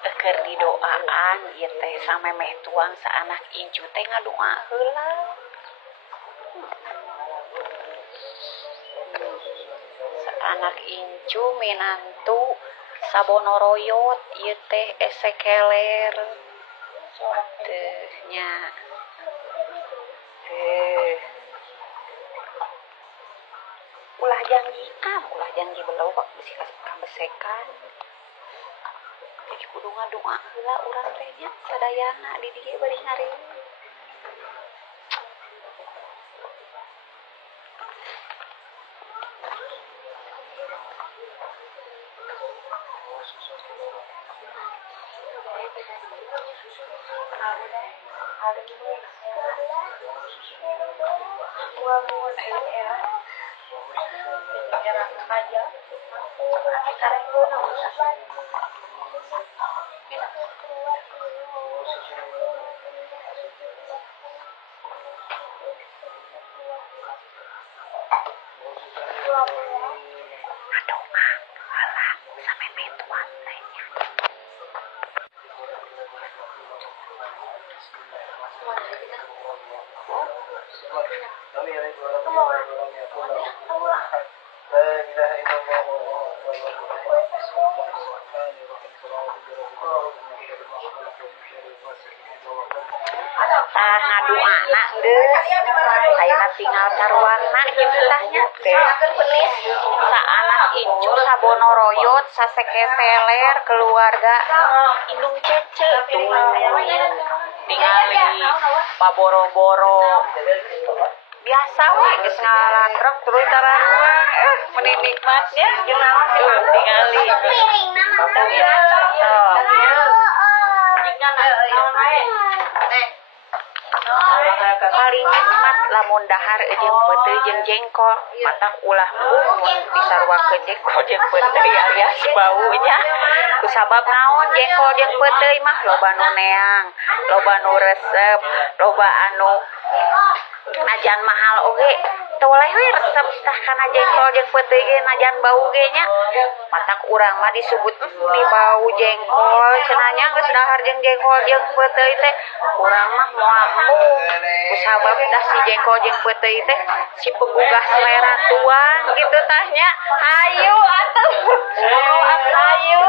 keur didoaan ieu teh samemeh tuang saanak incu teh ngadoa heula. Saanak incu minantu sabonoroyot ieu teh esekeler. Teu nya. Ulah janji belau bisi kabesekan. Jadi kudu ngadoa heula urang teh nya sadayana di dieu bari ngariung. Tah ngadoana geus ayeuna tinggal saruangna kitu tah nya teh saanak incu sabonoroyot saseketeler keluarga indung cece tuh ningali paboro-boro biasa we geus ngalatrek terus tarang meni nikmatnya tuh ningali paling nikmat lamun dahar jeung peuteuy jeung jengkol matak ulah mun disarwakeun jengkol jeung peuteuy alias bau nya kusabab naon jengkol jeung peuteuy mah loba nu neang loba nu resep loba anu najan mahal oge toleh we resep tah kana jengkol jeung peuteuy ge najan bau ge nya matak urang mah disebut ni bau jengkol cenah nya geus dahar jeung jengkol jeung peuteuy teh urang mah moal embung kusabab dah si jengkol jeung peuteuy teh si penggugah selera tuang gitu tah nya hayu atuh hayu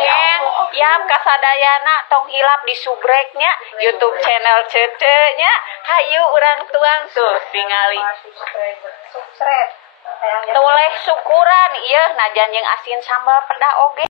nyen yam kasadayana tong hilap di subreknya YouTube channel Cece nya hayu urang tuang tuh tingali subscribe toleh syukuran ieu najan jeung asin sambal pedah oge.